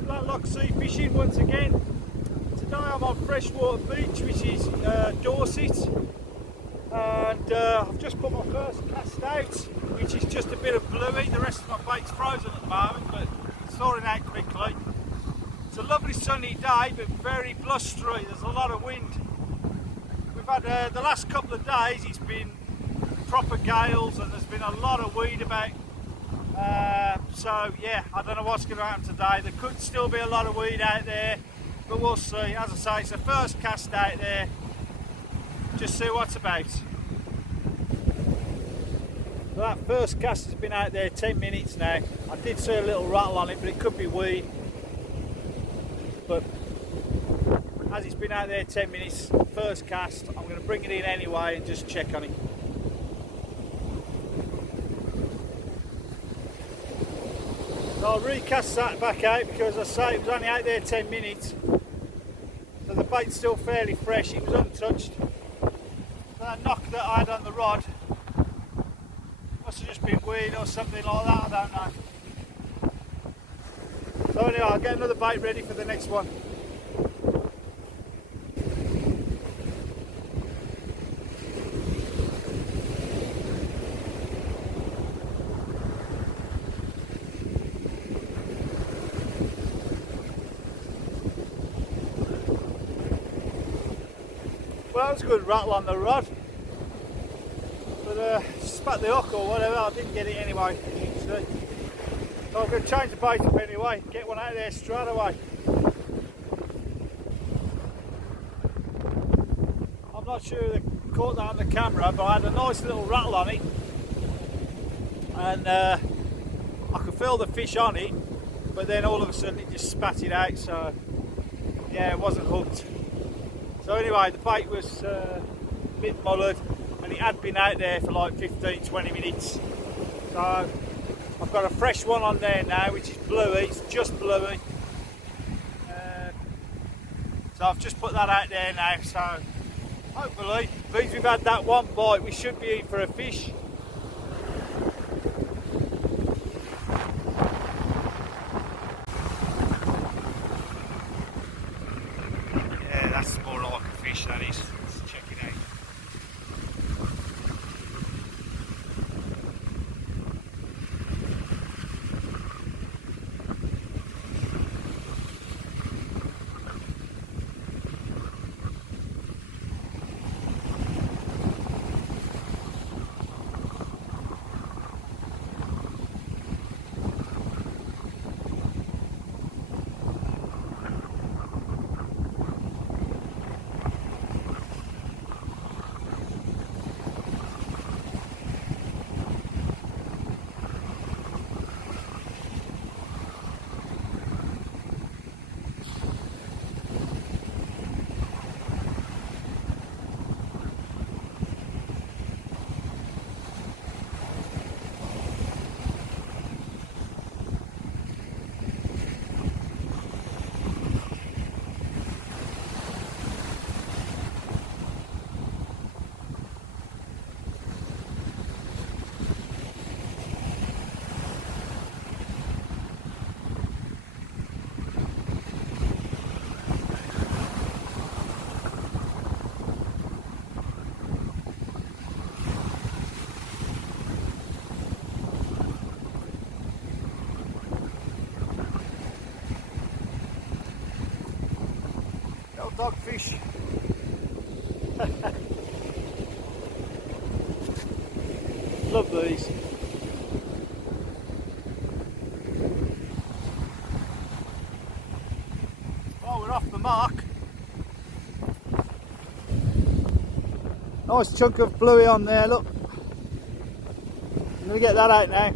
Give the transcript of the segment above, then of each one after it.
to Landlocked Sea Fishing once again. Today I'm on Freshwater Beach, which is Dorset, and I've just put my first cast out, which is just a bit of bluey. The rest of my bait's frozen at the moment, but it's thawing out quickly. It's a lovely sunny day, but very blustery. There's a lot of wind. We've had the last couple of days, it's been proper gales, and there's been a lot of weed about. So yeah, I don't know what's going to happen today. There could still be a lot of weed out there, but we'll see. As I say, it's the first cast out there. Just see what's about. So that first cast has been out there 10 minutes now. I did see a little rattle on it, but it could be weed. But as it's been out there 10 minutes, first cast, I'm going to bring it in anyway and just check on it. So I'll recast that back out because I say it was only out there 10 minutes. So the bait's still fairly fresh, it was untouched. That knock that I had on the rod must have just been weed or something like that, I don't know. So anyway, I'll get another bait ready for the next one. Well, that was a good rattle on the rod, but spat the hook or whatever, I didn't get it anyway. So I'm going to change the bait up anyway, get one out of there straight away. I'm not sure they caught that on the camera, but I had a nice little rattle on it, and I could feel the fish on it, but then all of a sudden it just spat it out, so yeah, it wasn't hooked. So anyway, the bait was a bit mullered, and it had been out there for like 15-20 minutes. So I've got a fresh one on there now, which is bluey, it's just bluey. So I've just put that out there now, so hopefully, because we've had that one bite, we should be in for a fish. That's more like a fish, that is. Let's check it out. Dogfish. Love these. Well, we're off the mark. Nice chunk of bluey on there, look. I'm going to get that out now.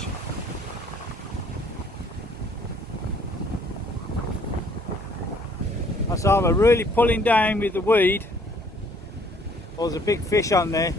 dogfish. So I'm really pulling down with the weed. Oh, there's a big fish on there.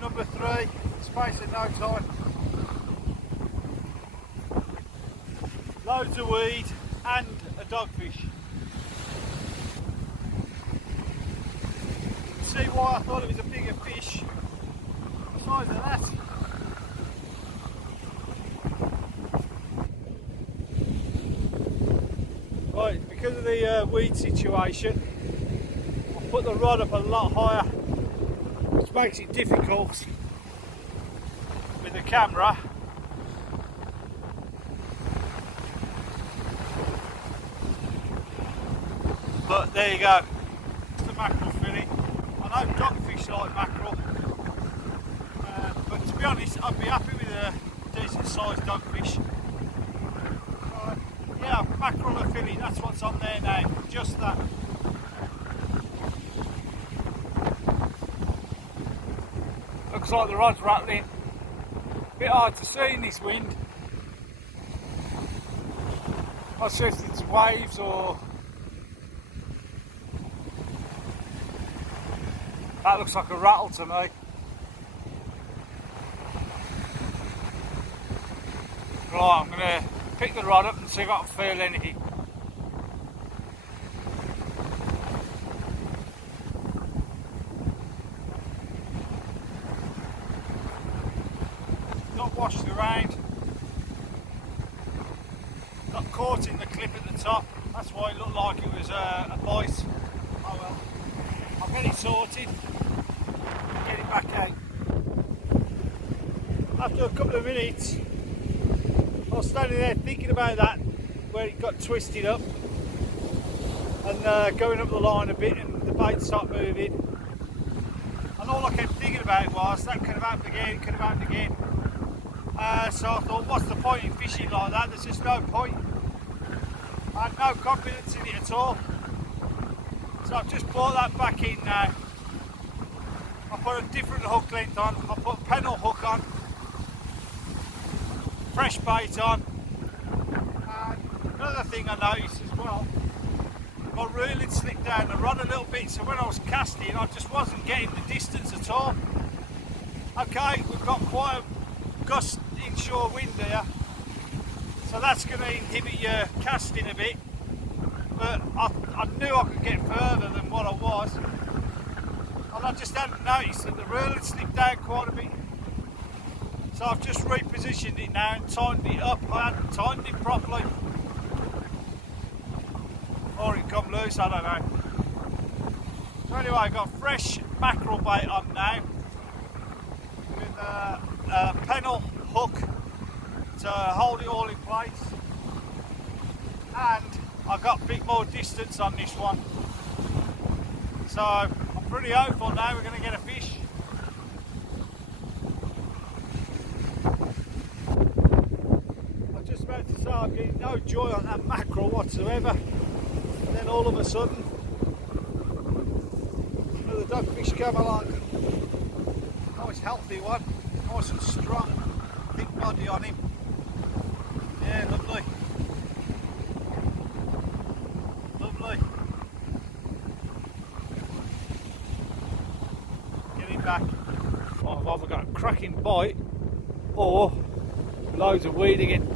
Number 3, space of no time. Loads of weed and a dogfish. See why I thought it was a bigger fish. The size of that. Right, because of the weed situation, I put the rod up a lot higher, which makes it difficult with the camera. But there you go, it's the mackerel fillet. I know dogfish like mackerel, but to be honest, I'd be happy with a decent sized dogfish. Yeah, mackerel or fillet, that's what's on there now, just that. Looks like the rod's rattling. Bit hard to see in this wind. Not sure if it's waves or... That looks like a rattle to me. Right, I'm going to pick the rod up and see if I can feel anything. Not washed around. Got caught in the clip at the top. That's why it looked like it was a bite. Oh well. I'll get it sorted. Get it back out. After a couple of minutes, I was standing there thinking about that, where it got twisted up and going up the line a bit and the bait stopped moving. And all I kept thinking about was, that could have happened again, it could have happened again. So I thought, what's the point in fishing like that? There's just no point. I had no confidence in it at all. So I've just brought that back in now. I put a different hook length on, I put a pennel hook on, fresh bait on, and another thing I noticed as well, my reel had slipped down the rod a little bit, so when I was casting I just wasn't getting the distance at all. Okay, we've got quite a gust inshore wind here, so that's going to inhibit your casting a bit, but I knew I could get further than what I was, and I just hadn't noticed that the reel had slipped down quite a bit. So I've just repositioned it now and tightened it up. I hadn't tightened it properly. Or it come loose, I don't know. So anyway, I've got fresh mackerel bait on now with a pennel hook to hold it all in place, and I've got a bit more distance on this one, so I'm pretty hopeful now we're going to get a fish. I was just about to say I'm getting no joy on that mackerel whatsoever, and then all of a sudden another dogfish came along. Nice healthy one, nice and strong, thick body on him. Yeah, lovely. Lovely. Get him back. Oh, I've either got a cracking bite or loads of weed again.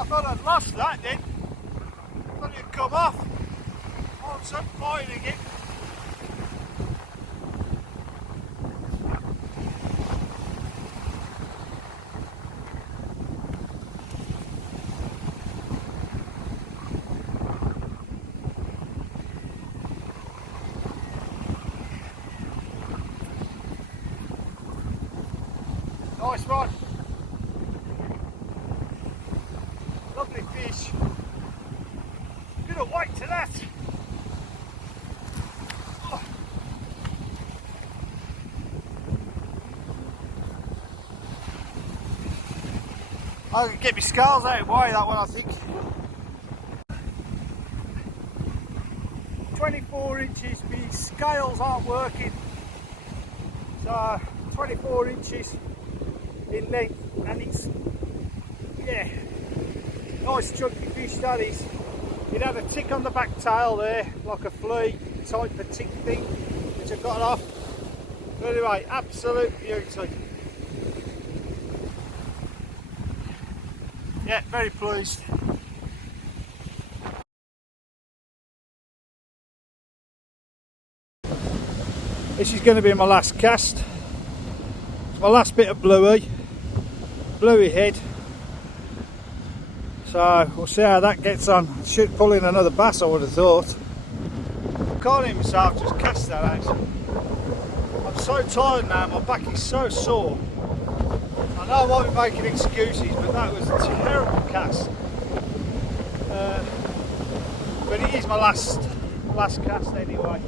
I thought I'd lost that then. I thought it'd come off. All of a sudden fighting again. Nice one. Lovely fish. Bit of weight to that. Oh. I can get my scales out of the way, that one I think. 24 inches, my scales aren't working. So 24 inches in length, and it's, yeah, nice chunky fish that is. It had a tick on the back tail there, like a flea type of tick thing, which I got off. But anyway, absolute beauty. Yeah, very pleased. This is going to be my last cast. It's my last bit of bluey head. So we'll see how that gets on. Should pull in another bass, I would have thought. I can't even myself just cast that out. I'm so tired now, my back is so sore. I know I might be making excuses, but that was a terrible cast. But it is my last cast anyway.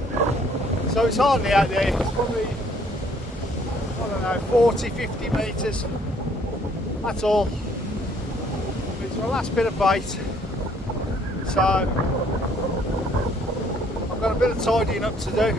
So it's hardly out there, it's probably, I don't know, 40, 50 metres. That's all. It's my last bit of bait. So I've got a bit of tidying up to do.